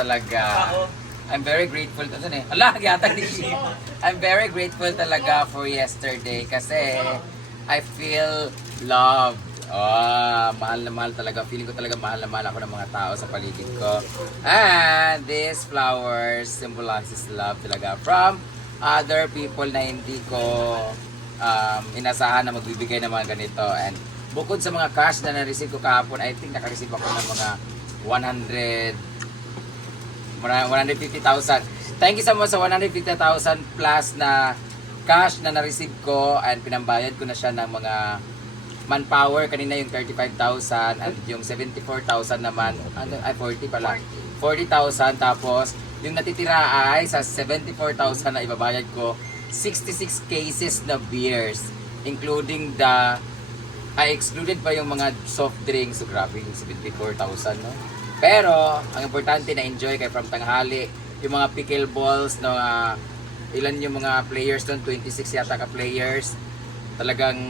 Talaga. I'm very grateful to eh. Ala, yata ni I'm very grateful talaga for yesterday kasi I feel loved. Mahal na mahal talaga. Feeling ko talaga mahal na mahal ako ng mga tao sa paligid ko. And these flowers symbolizes love talaga from other people na hindi ko inasahan na magbibigay ng mga ganito. And bukod sa mga cash na na-receive ko kahapon, I think naka-receive ako ng mga 150,000. Thank you so much sa 150,000 plus na cash na na-receive ko and pinambayad ko na siya ng mga manpower. Kanina yung 35,000 and yung 74,000 naman, ay 40 pala. 40,000 tapos yung natitira ay sa 74,000 na ibabayad ko 66 cases na beers including excluded pa yung mga soft drinks. So grabe yung 74,000 no. Pero, ang importante na enjoy kayo from tanghali. Yung mga pickleballs na ilan yung mga players doon, 26 yata ka players. Talagang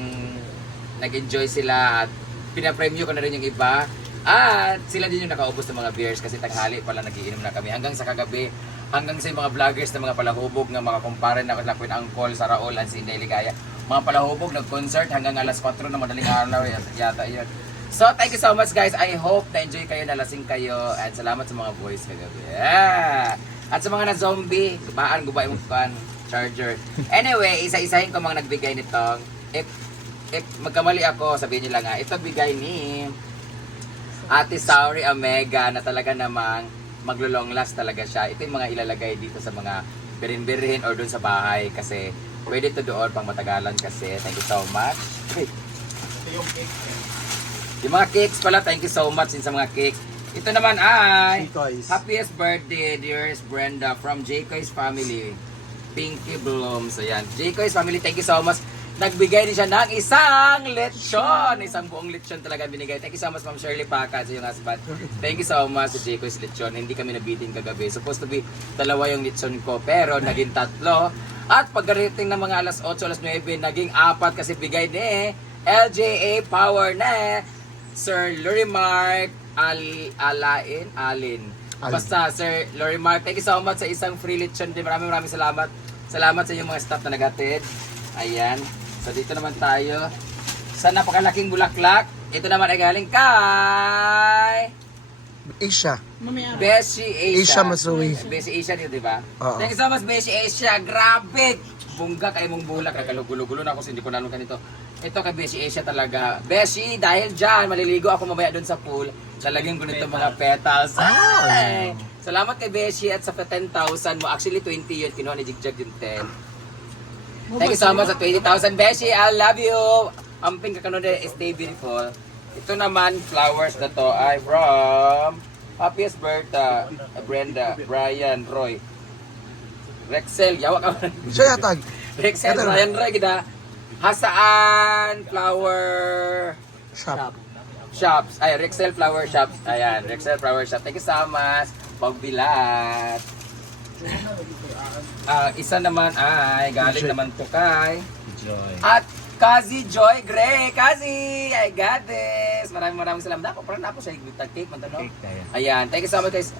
nag-enjoy sila at pinapremyo ko na rin yung iba. At sila din yung nakaubos ng mga beers kasi tanghali pala nagiinom na kami. Hanggang sa kagabi, hanggang sa mga vloggers na mga palahubog ng mga kumpare na Queen Angkol, Saraol, at si Inday Ligaya. Mga palahubog, nag-concert hanggang alas 4 na madaling araw. Yata yun. So, thank you so much guys. I hope na-enjoy kayo, nalasing kayo. At salamat sa mga boys kagabi. Yeah! At sa mga na-zombie, gubay mo pan, charger. Anyway, isa-isahin ko mga nagbigay nitong. If magkamali ako, sabihin nyo lang nga, ito bigay ni Ate Sauri Omega na talaga namang maglo-long last talaga siya. Ito yung mga ilalagay dito sa mga birin-birin or doon sa bahay kasi pwede to doon pang matagalan kasi. Thank you so much. Ito yung cake. Yung mga cakes pala, thank you so much sa mga cakes. Ito naman ay J-Koys. happiest birthday, dearest Brenda from J-Koys family. Pinky Blooms. Ayan. J-Koys family, thank you so much. Nagbigay din siya ng isang lechon. Isang buong lechon talaga binigay. Thank you so much, Ma'am Shirley Paca, sa iyong husband. Thank you so much sa J-Koys lechon. Hindi kami nabitin kagabi. Supposed to be dalawa yung lechon ko, pero naging 3. At pagkarating ng mga alas 8, alas 9, naging 4 kasi bigay ni LJA Power na Sir Lorimark Alin. Basta Sir Lorimark, thank you so much sa isang free lechon. Maraming salamat. Salamat sa inyong mga staff na nagatid. Ayan. So dito naman tayo sa napakalaking bulaklak. Ito naman ay galing kay Asia. Beshi Asia. Asia Masui. Beshi Asia dito, di ba? Oo. Thank you so much, Beshi Asia. Grabe! Bungga kayo mong bulak. Gulo-gulo na ako hindi ko nalong ganito. Ito kay Beshi Asia talaga. Beshi, dahil dyan, maliligo ako mamaya doon sa pool. Talagang ganito mga petals. Ay! Salamat kay Beshi at sa 10,000 mo. Actually, 20 yun. Kinuha ni Jigjag yung 10. Thank you so much sa 20,000, Beshi. I love you. Amping kakanood stay beautiful. Ito naman, flowers na to ay from Happiest Berta, Brenda, Brian, Roy. Rexel, yawa ka. Siya yatag. Rexel, Brian, Roy, kita. Hasaan Flower Shop. Shops. Ay, Rexel Flower Shops. Ayan, Rexel Flower Shop. Thank you so much. Pagbilat. Isa naman ay galing naman to kay Joy. at Kazi Joy Gray. Kazi, I got this. Maraming salamat. Ako, parang ako siya cake man to, no? Cake tayo. Ayan, thank you so much guys.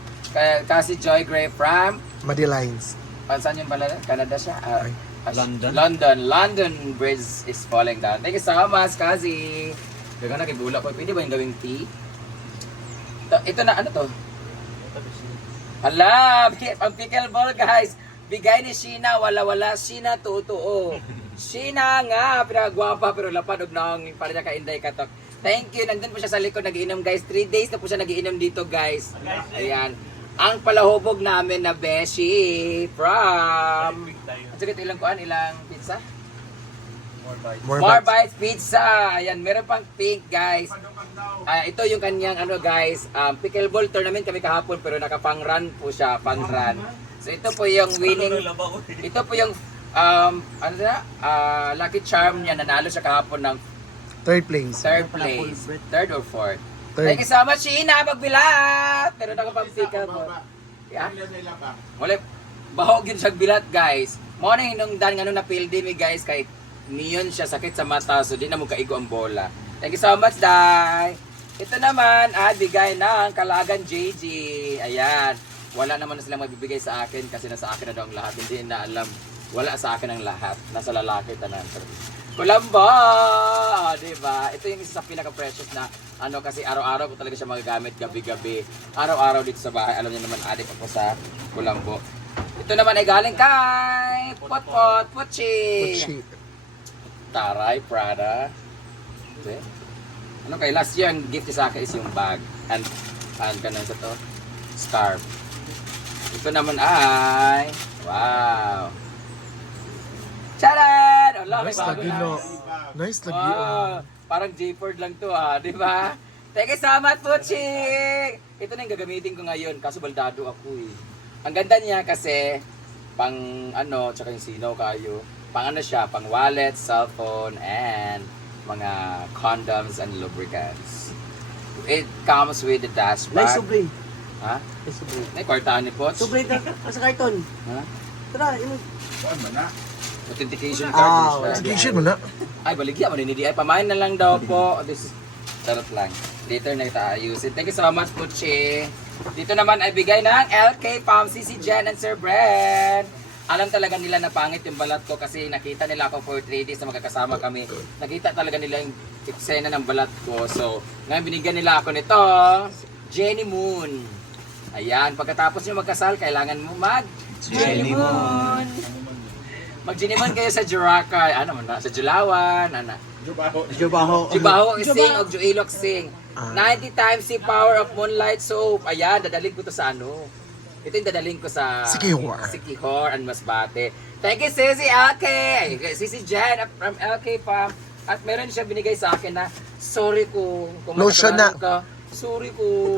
Kazi Joy Gray from Muddy Lines. saan yung pala? Canada siya? London. London Bridge is falling down. Thank you so much, Kazi. Gagawin na kay Bula ko. Pwede ba yung gawing tea? Ito na, ano to? Hala, ang pickleball guys. Bigay ni Sheena, wala-wala. Sheena, totoo. Sheena nga, pinagwapa pero lapad og nang para niya ka-inday katok. Thank you. Nandun po siya sa likod nagiinom guys. 3 days na po siya nagiinom dito guys. Ayan. Ang palahubog namin na Beshi from... Sige, ilang kuan? Ilang pizza? More Bites Pizza. Ayan, meron pang pink guys. Ito yung kanyang ano guys, pickleball tournament kami kahapon pero nakapang-run po siya, pang-run. So ito po yung winning, ito po yung ano na, lucky charm niya, nanalo siya kahapon ng Third place. third or fourth. Third. Thank you so much, Sheena, magbilat! Pero nakapang-pickleball. Yeah? Wala, bahog yun siya bilat guys. Morning nung dan nga nung napildi mi guys, kay niyon siya sakit sa mata, so di na mo kaigo ang bola. Thank you so much, Dai! Ito naman ay bigay ng Kalagan JJ. Ayan. wala naman na silang mabibigay sa akin kasi nasa akin na daw ang lahat. Hindi na alam. Wala sa akin ang lahat. Nasa lalaki tanan. Kulambo! Diba? Ito yung isa sa pinaka-precious na ano kasi araw-araw ko talaga siya magagamit gabi-gabi. Araw-araw dito sa bahay. Alam niyo naman, adik ako sa Kulambo. Ito naman ay galing kay Potpot Puchi. Puchi. Taray, Prada. Okay. Ano kay last year ang gift sa akin is yung bag. And ganun sa to. Scarf. Ito naman ay wow. Charan! Allah, Nice bago lagi na. no. Nice lagi. Wow. Parang J-Ford lang to di ba? Thank you so much, Puchi! Ito na yung gagamitin ko ngayon, kaso baldado ako eh. Ang ganda niya kasi, pang ano, tsaka yung sino kayo, pang ano siya, pang wallet, cellphone, and mga condoms and lubricants. It comes with the dash Nay, bag. sobre. Ha? Nay, sobre. May kwartaan ni Poch? Sobre ito. Sa karton. Ha? Tara, ino. Authentication Ah, card. Education mo na. Ay, baligya mo nini. Ay, pamain na lang daw po. This charot lang. Later na kita ayusin. Thank you so much, Puchi. Dito naman ay bigay ng LK Palm, CC Jen and Sir Brent. Alam talaga nila na pangit yung balat ko kasi nakita nila ako for 3 days na magkakasama kami. Nakita talaga nila yung eksena ng balat ko. So, ngayon binigyan nila ako nito. Jenny Moon. Ayan, pagkatapos nyo magkasal, kailangan mo Jenny Moon. Mag-Jenny Moon kayo sa Juraka. Ano man na? Sa Julawan. Ano? Jubaho. Jibaho ising o Juilok sing. 90 times the power of Moonlight Soap. Ayan, dadalhin ko to sa ano. Ito yung dadalhin ko sa Sikihor. Sikihor and Masbate. Thank you, Sisi LK. Sisi Jen from LK Farm. At meron siya binigay sa akin na sorry ko. Kung Lotion na. ka, sorry ko.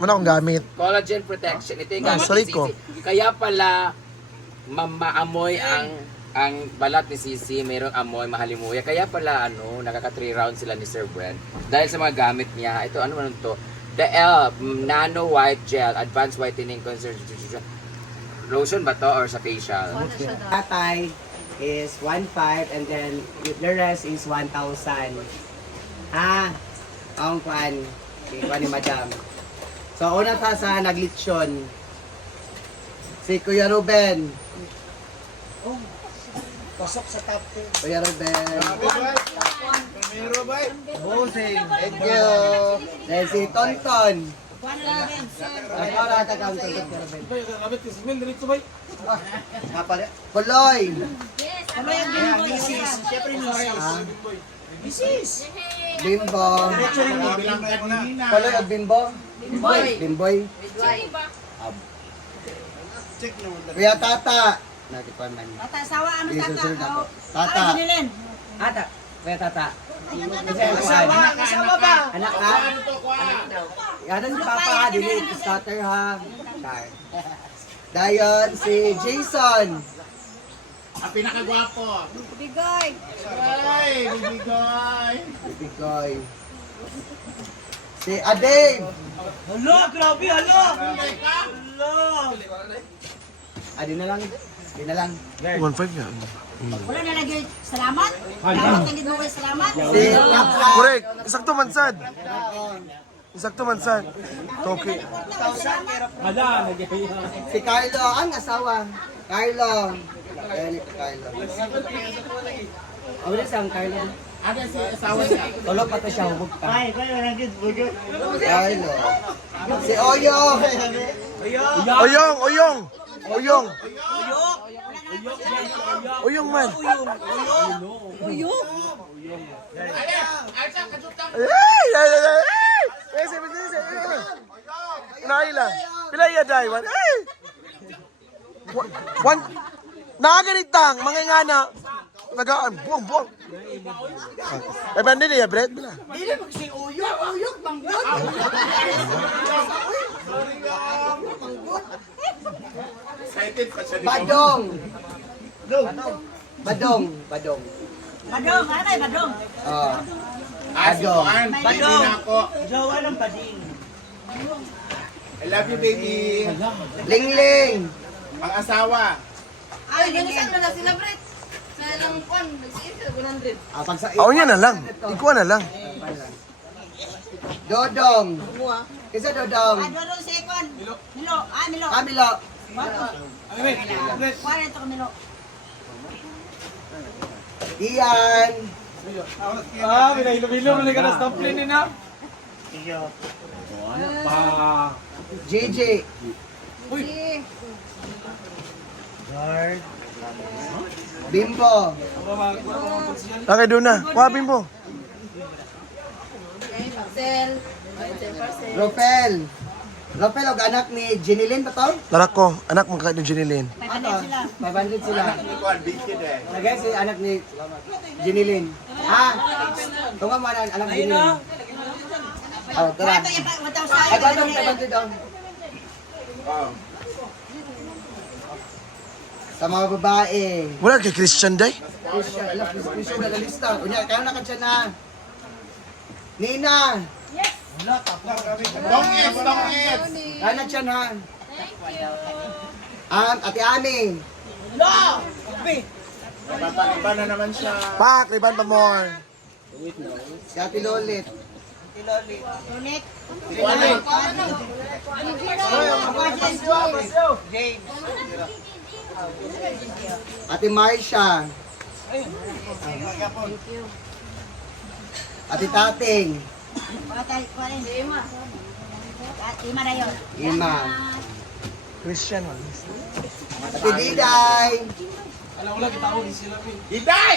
Wala akong gamit. Collagen protection. Ito yung gamit sorry ni ko. Sisi. Kaya pala, maamoy ang balat ni Sisi, mayroong amoy, mahalimuya. Kaya pala, nakaka 3 rounds sila ni Sir Brent. Dahil sa mga gamit niya. Ito, ano man to? The ELF Nano White Gel Advanced Whitening Concentration. Lotion ba to or sa facial? Tatay is 1.5 and then the rest is 1,000. Ang kuan. Kuan ni Madam. So, una ta sa naglitsyon. Si Kuya Ruben. Pasok sa top 10. Kuya Ruben. Bosing. Thank you. Then si Tonton. Ako na tagang Tonton Kuya Ruben. Kuloy. Bimbo. Kuloy at Bimbo. Bimboy. Kuya Tata. Natikuan man. Tata, sawa ano Isusunod tata? ako. Oh. Tata. Ay, ginilin. Ata. Kuya Tata. Asawa ba? Anak ha? Yan si Papa ha. Dili. Starter ha. Dayon si Jason. Ang pinakagwapo. Bigoy. Ay, bibigay. Bibigoy. Si Adeng. Hala, grabe, hala. Adi na lang. Adi na lang. 1.5 nga. Wala na lagi salamat. Salamat ang ginawa kay salamat. Si Papa. Correct. Isakto man sad. Isakto man sad. Okay. Si Carlo. Ang asawa. Carlo. Ayan ito Carlo. Ano siyang Carlo? Ada si asawa niya. Tulog pa to siya. Hubog pa. Carlo. Si Oyong. Oyong! Oyong! Oyong! Oyong man! Ay! Ay! Ay! Ay! Ese, ese, ese. Naila. Pila iya dai wan. Ay! One nagaritang mga ngana. Nagaan buong buong. Ay bande niya bread bila. Dili magsing uyok. Uyok manggod. Excited pa siya dito. Badong. Badong. Badong. Badong, ano ay badong? Oh. Si Juan. Badong. Na ako. Jowa ng bading. I love you, baby. Lingling. Ang asawa. Ay, ganun saan na sila, Brett? Sa lang kon, nag-iisa, 100. Ah, pag sa Aw niya na lang. Ikuha na lang. Dodong. Buwa. Isa Dodong. Dodong second. Milo. Milo. Ah, Milo. Kuha ito ka Milo. Ian. Binahilo-hilo, mali ka na stop lane na. JJ. Bimbo. Okay, doon na. Wabing po. Parcel. Parcel. Ropel. Ropel, og anak ni Jenilyn ba to? Larak ko, anak mo ka ni Jenilyn. 500 sila. Hindi ko ang big kid eh. Lagay si anak ni Jenilyn. Ah, tunga mo na anak ni Jenilyn. Oh, tara. Ay, paano daw? Oh. Sa mga babae. Wala kay Christian day. Christian na lista. Unya, kayo na kadya na. Nina. Tongits! Kayo na dyan ha. Ate Ami. Napapaliba na naman siya. Pak, liban pa more. Si Ate Lolit. Ulit. Walit. Ate Marcia. Ate Tating. Ima na yun. Ima. Christian, Ate Diday. Iday!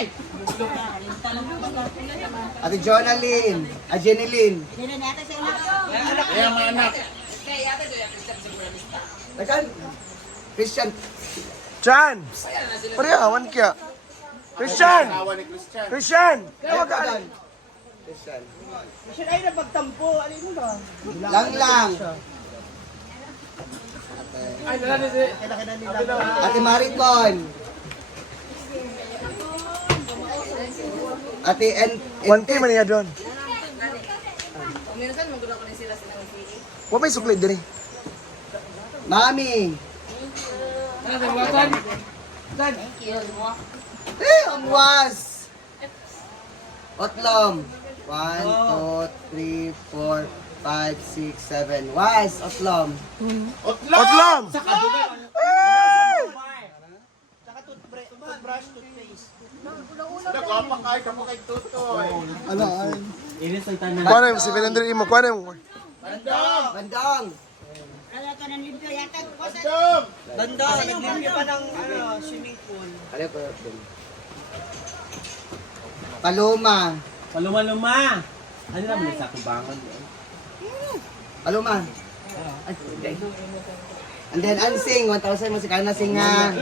Ate Jonalyn. Jenilyn. Dili na yata siya. Kaya mga anak. Tagal. Christian. Chan! Pariyawan kaya. Christian! Asawa ni Christian. Christian! Ayaw ka dan. Christian. Lang. Ate Maricon. Ate N. 1K man niya doon. Minsan magulo ko rin sila ng pili. Wa may sukli din eh. Mami. Thank you. Ang was. Otlom. 1, 2, 3, 4, 5, 6, 7. Was. Otlom. Otlom! Nagwapa kayo ka mo kay Tutoy. Ano? Kuha na yung 700 imo, kuha na yung... Bandong! Bandang. Ano ka na limpyo yata? Bandong! Ano po? Paloma. Paluma-luma! Ano naman sa kubangan? Paloma. Ay, okay. And then Ansing, 1,000 mo si Kana Singa.